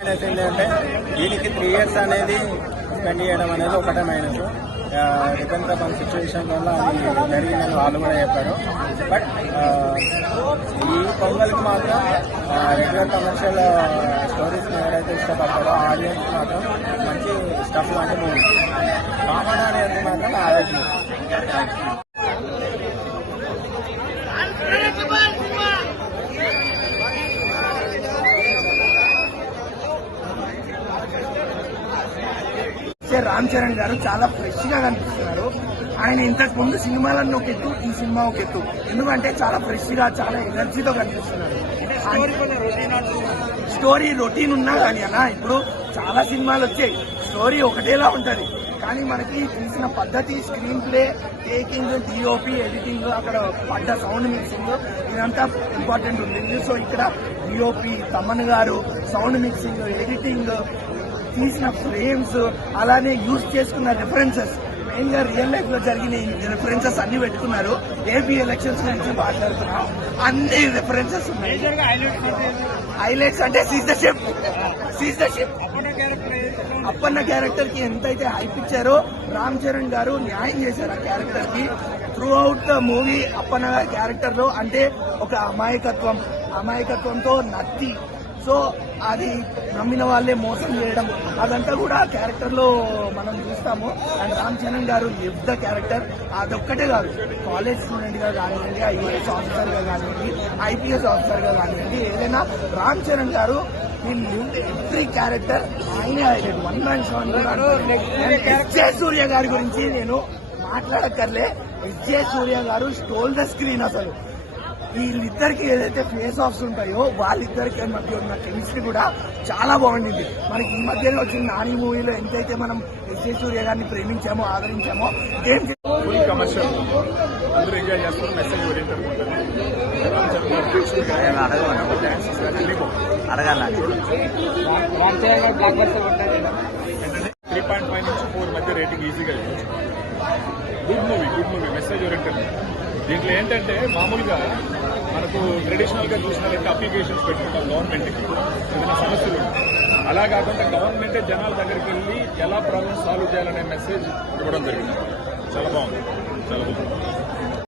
ఏంటంటే దీనికి 3 years అనేది స్పెండ్ చేయడం అనేది ఒకటే మైనస్. డిపెండ్స్ ఆన్ సిచ్యువేషన్ వల్ల అది జరిగిందని వాళ్ళు కూడా చెప్పారు. బట్ ఈ పొంగల్కి మాత్రం రెగ్యులర్ కమర్షియల్ స్టోరీస్ ఎవరైతే ఇష్టపడతారో ఆడియన్స్ మాత్రం మంచి స్టఫ్ లాంటి మూవీ. కామన్ అనేది మాత్రం యావరేజ్ మూవీ. రామ్ చరణ్ గారు చాలా ఫ్రెష్ గా కనిపిస్తున్నారు. ఆయన ఇంతకు ముందు సినిమాలన్నీ ఒక ఎత్తు, ఈ సినిమా ఒక ఎత్తు. ఎందుకంటే చాలా ఫ్రెష్ గా చాలా ఎనర్జీతో కనిపిస్తున్నారు. స్టోరీ రొటీన్ ఉన్నా కానీ అన్న ఇప్పుడు చాలా సినిమాలు వచ్చాయి, స్టోరీ ఒకటేలా ఉంటది. కానీ మనకి తీసిన పద్ధతి, screen play, taking, DOP, editing, అక్కడ పడ్డ సౌండ్ మిక్సింగ్ ఇదంతా ఇంపార్టెంట్ ఉంది. సో ఇక్కడ డిఓపి, తమన్ గారు, సౌండ్ మిక్సింగ్, ఎడిటింగ్, తీసిన ఫ్రేమ్స్, అలానే యూజ్ చేసుకున్న రెఫరెన్సెస్, మెయిన్ గా రియల్ లైఫ్ లో జరిగిన రెఫరెన్సెస్ అన్ని పెట్టుకున్నారు. ఏపీ ఎలక్షన్స్ గురించి మాట్లాడుతున్నాం, అన్ని రెఫరెన్సెస్ ఉన్నాయి. హైలైట్స్ అంటే seize the ship. Appanna character కి ఎంతైతే హైప్ ఇచ్చారో రామ్ చరణ్ గారు న్యాయం చేశారు ఆ క్యారెక్టర్ కి. Through out the movie Appanna గారి క్యారెక్టర్ లో అంటే ఒక అమాయకత్వంతో నత్తి, సో అది నమ్మిన వాళ్ళే మోసం చేయడం, అదంతా కూడా క్యారెక్టర్ లో మనం చూస్తాము. అండ్ రామ్ చరణ్ గారు లివ్ ద క్యారెక్టర్. అదొక్కటే కాదు, కాలేజ్ స్టూడెంట్ గా కానివ్వండి, ఐఏఎస్ ఆఫీసర్ గా కానివ్వండి, ఐపీఎస్ ఆఫీసర్ గా కానివ్వండి, ఏదైనా రామ్ చరణ్ గారు ఎవ్రీ క్యారెక్టర్ ఆయనే హైలైట్. 1 man షాన్ విజయ్ సూర్య గారి గురించి నేను మాట్లాడక్కర్లే. విజయ్ సూర్య గారు స్టోల్ ద స్క్రీన్. అసలు వీళ్ళిద్దరికి ఏదైతే ఫేస్ ఆఫ్స్ ఉంటాయో వాళ్ళిద్దరికి మధ్య ఉన్న కెమిస్ట్రీ కూడా చాలా బాగుండింది. మనకి ఈ మధ్యలో వచ్చిన నాని మూవీలో ఎంతైతే మనం విజయ్ సూర్య గారిని ప్రేమించామో, ఆదరించామో, ఫుల్ కమర్షియల్, అందరూ ఎంజాయ్ చేస్తారు. మెసేజ్ ఓరియంటెడ్ ఉంటుంది. 3.5 నుంచి 4 మధ్య రేటింగ్ ఈజీగా ఇవ్వచ్చు. Good movie, message oriented. దీంట్లో ఏంటంటే మామూలుగా మనకు ట్రెడిషనల్ గా చూసినారంటే అప్లికేషన్స్ పెట్టుకుంటాం గవర్నమెంట్కి ఏదైనా సమస్యలు. అలా కాకుండా గవర్నమెంటే జనాల దగ్గరికి వెళ్ళి ఎలా ప్రాబ్లమ్స్ సాల్వ్ చేయాలనే మెసేజ్ ఇవ్వడం జరిగింది. చాలా బాగుంది.